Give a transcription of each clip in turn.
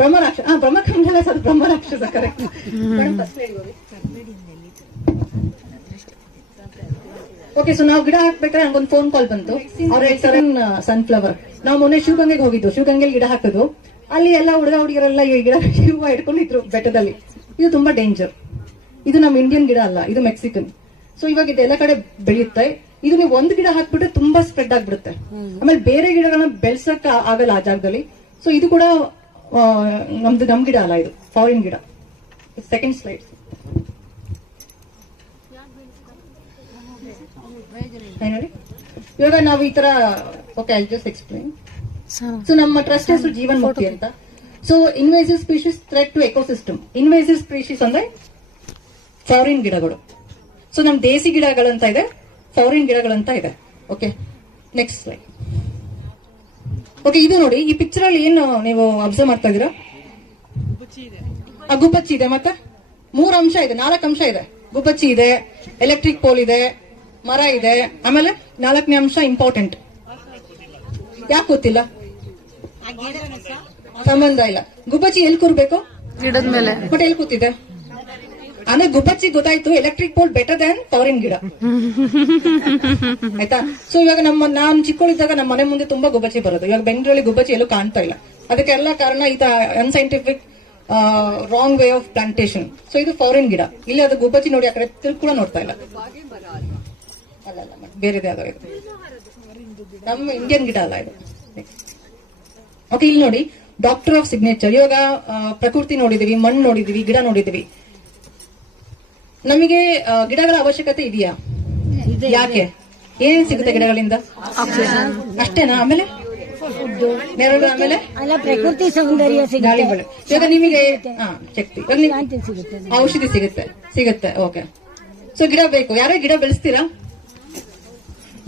Brahmakamal sir, ಬ್ರಹ್ಮರಾಕ್ಷಸ correct. Okay, so ನಾವು ಗಿಡ ಹಾಕ್ಬೇಕಾದ್ರೆ ನಂಗೊಂದು ಫೋನ್ ಕಾಲ್ ಬಂತು. ಅವ್ರು ಹೇಳ್ತಾರೆ ಸನ್ಫ್ಲವರ್. ನಾವು ಮೊನ್ನೆ ಶಿವಗಂಗೆಗೆ ಹೋಗಿದ್ದು, ಶಿವಗಂಗೆಲಿ ಗಿಡ ಹಾಕಿದ್ದು. ಅಲ್ಲಿ ಎಲ್ಲ ಹುಡುಗರೆಲ್ಲ ಈ ಗಿಡ ಹೂವು ಇಟ್ಕೊಂಡಿದ್ರು ಬೆಟ್ಟದಲ್ಲಿ. ಇದು ತುಂಬಾ ಡೇಂಜರ್. ಇದು ನಮ್ಮ ಇಂಡಿಯನ್ ಗಿಡ ಅಲ್ಲ, ಇದು ಮೆಕ್ಸಿಕನ್. ಸೊ ಇವಾಗ ಇದೆಲ್ಲ ಕಡೆ ಬೆಳೆಯುತ್ತೆ. ಇದು ನೀವು ಒಂದು ಗಿಡ ಹಾಕ್ಬಿಟ್ರೆ ತುಂಬಾ ಸ್ಪ್ರೆಡ್ ಆಗ್ಬಿಡುತ್ತೆ. ಆಮೇಲೆ ಬೇರೆ ಗಿಡಗಳನ್ನ ಬೆಳ್ಸಕ್ ಆಗಲ್ಲ ಆ ಜಾಗದಲ್ಲಿ. ಸೊ ಇದು ಕೂಡ ನಮ್ ಗಿಡ ಅಲ್ಲ, ಇದು ಫಾರಿನ್ ಗಿಡ. Second slide. ಇವಾಗ ನಾವು ಈ ತರ, okay, I just explain. So ನಮ್ಮ ಟ್ರಸ್ಟ್ ಹೆಸರು ಜೀವನ್ ಮುಕ್ತಿ ಅಂತ. So invasive species threat to ecosystem. Invasive species ಅಂದ್ರೆ ಫಾರಿನ್ ಗಿಡಗಳು. ಸೊ ನಮ್ ದೇಸಿ ಗಿಡಗಳಂತ ಇದೆ, ಫಾರಿನ್ ಗಿಡಗಳಂತ ಇದೆ. Okay, next slide. ಓಕೆ, ಇದು ನೋಡಿ, ಈ ಪಿಕ್ಚರ್ ಅಲ್ಲಿ ಏನು ನೀವು ಅಬ್ಸರ್ವ್ ಮಾಡ್ತಾ ಇದೀರಾ? ಗುಬ್ಬಚ್ಚಿ ಇದೆ, ಮತ್ತೆ 3 ಅಂಶ ಇದೆ, 4 ಅಂಶ ಇದೆ. ಗುಬ್ಬಚ್ಚಿ ಇದೆ, ಎಲೆಕ್ಟ್ರಿಕ್ ಪೋಲ್ ಇದೆ, ಮರ ಇದೆ. ಆಮೇಲೆ 4ನೇ ಅಂಶ ಇಂಪಾರ್ಟೆಂಟ್. ಯಾಕೆ ಗೊತ್ತಿಲ್ಲ? ಸಂಬಂಧ ಇಲ್ಲ. ಗುಬ್ಬಚ್ಚಿ ಎಲ್ಲಿ ಕೂರ್ಬೇಕು? ಗಿಡದ ಮೇಲೆ. ಬಟ್ ಎಲ್ಲಿ ಕೂತಿದೆ? ಅಂದ್ರೆ ಗುಬ್ಬಚ್ಚಿ ಗೊತ್ತಾಯ್ತು, electric pole better than foreign ಗಿಡ. ಆಯ್ತಾ? ಸೊ ಇವಾಗ ನಾನ್ ಚಿಕ್ಕಳಿದ್ದಾಗ ನಮ್ಮ ಮನೆ ಮುಂದೆ ತುಂಬಾ ಗುಬ್ಬಚ್ಚಿ ಬರೋದು. ಇವಾಗ ಬೆಂಗಳೂರಲ್ಲಿ ಗುಬ್ಬಚ್ಚಿ ಎಲ್ಲೂ ಕಾಣ್ತಾ ಇಲ್ಲ. ಅದಕ್ಕೆಲ್ಲ ಕಾರಣ ಇದು unscientific wrong way of plantation. So ಇದು ಫಾರಿನ್ ಗಿಡ. ಇಲ್ಲಿ ಅದು ಗುಬ್ಬಚ್ಚಿ ನೋಡಿ ಆ ಕಡೆ ಕೂಡ ನೋಡ್ತಾ ಇಲ್ಲ. ಅಲ್ಲ, ಬೇರೆದೇ ಅದು. ಇದು ನಮ್ಮ ಇಂಡಿಯನ್ ಗಿಡ ಅಲ್ಲ ಇದು. ಓಕೆ, ಇಲ್ಲಿ ನೋಡಿ, ಡಾಕ್ಟರ್ ಆಫ್ ಸಿಗ್ನೇಚರ್. ಇವಾಗ ಪ್ರಕೃತಿ ನೋಡಿದೀವಿ, ಮಣ್ಣು ನೋಡಿದೀವಿ, ಗಿಡ ನೋಡಿದೀವಿ. ನಮಗೆ ಗಿಡಗಳ ಅವಶ್ಯಕತೆ ಇದೆಯಾ? ಯಾಕೆ? ಏನೇನ್ ಸಿಗುತ್ತೆ ಗಿಡಗಳಿಂದ? ಅಷ್ಟೇನಾ? ಆಮೇಲೆ ನೆರಳು, ಆಮೇಲೆ ಪ್ರಕೃತಿ ಸೌಂದರ್ಯ, ಗಾಳಿ ಬೆಳೆ. ಇವಾಗ ನಿಮಗೆ ಶಕ್ತಿ, ಔಷಧಿ ಸಿಗುತ್ತೆ. ಓಕೆ, ಸೊ ಗಿಡ ಬೇಕು. ಯಾರೇ ಗಿಡ ಬೆಳೆಸ್ತೀರಾ?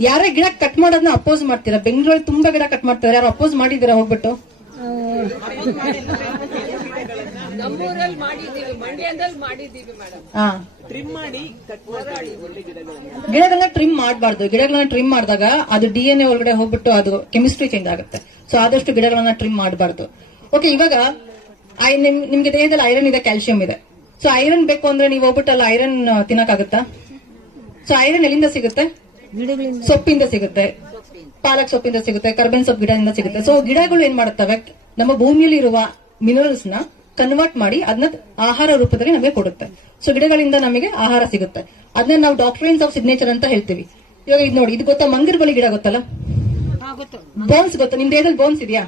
ಯಾರೇ ಗಿಡ ಕಟ್ ಮಾಡೋದನ್ನ ಅಪೋಸ್ ಮಾಡ್ತೀರಾ? ಬೆಂಗಳೂರಲ್ಲಿ ತುಂಬಾ ಗಿಡ ಕಟ್ ಮಾಡ್ತಾರೆ. ಯಾರು ಅಪೋಸ್ ಮಾಡಿದ್ದೀರಾ ಹೋಗ್ಬಿಟ್ಟು? ಗಿಡಗಳನ್ನ ಟ್ರಿಮ್ ಮಾಡಬಾರ್ದು. ಗಿಡಗಳನ್ನ ಟ್ರಿಮ್ ಮಾಡಿದಾಗ ಅದು DNA ಒಳಗಡೆ ಹೋಗ್ಬಿಟ್ಟು ಅದು ಕೆಮಿಸ್ಟ್ರಿ ಚೇಂಜ್ ಆಗುತ್ತೆ. ಸೊ ಆದಷ್ಟು ಗಿಡಗಳನ್ನ ಟ್ರಿಮ್ ಮಾಡಬಾರ್ದು. ಓಕೆ, ಇವಾಗ ನಿಮ್ಗೆ ದೇಹದಲ್ಲಿ ಐರನ್ ಇದೆ, ಕ್ಯಾಲ್ಸಿಯಂ ಇದೆ. ಸೊ ಐರನ್ ಬೇಕು ಅಂದ್ರೆ ನೀವು ಹೋಗ್ಬಿಟ್ಟು ಅಲ್ಲಿ ಐರನ್ ತಿನ್ನಕ್ಕಾಗುತ್ತಾ? ಸೊ ಐರನ್ ಎಲ್ಲಿಂದ ಸಿಗುತ್ತೆ? ಸೊಪ್ಪಿಂದ ಸಿಗುತ್ತೆ, ಪಾಲಕ್ ಸೊಪ್ಪಿಂದ ಸಿಗುತ್ತೆ, ಕರ್ಬೇವಿನ ಸೊಪ್ಪು ಗಿಡದಿಂದ ಸಿಗುತ್ತೆ. ಸೊ ಗಿಡಗಳು ಏನ್ ಮಾಡುತ್ತವೆ? ನಮ್ಮ ಭೂಮಿಯಲ್ಲಿ ಇರುವ ಮಿನರಲ್ಸ್ ನ ಕನ್ವರ್ಟ್ ಮಾಡಿ ಅದನ್ನ ಆಹಾರ ರೂಪದಲ್ಲಿ ನಮಗೆ ಕೊಡುತ್ತೆ. ಸೊ ಗಿಡಗಳಿಂದ ನಮಗೆ ಆಹಾರ ಸಿಗುತ್ತೆ. ಅದನ್ನ ನಾವು ಡಾಕ್ಟ್ರೈನ್ಸ್ ಆಫ್ ಸಿಗ್ನೇಚರ್ ಅಂತ ಹೇಳ್ತೀವಿ. ಇವಾಗ ಇದು ನೋಡಿ, ಇದು ಗೊತ್ತಾ? ಮಂಗರ್ ಬಲಿ ಗಿಡ ಗೊತ್ತಲ್ಲ? ಬೋನ್ಸ್ ಗೊತ್ತಾ? ನಿಮ್ ದೇಹದಲ್ಲಿ ಬೋನ್ಸ್ ಇದೆಯಾ?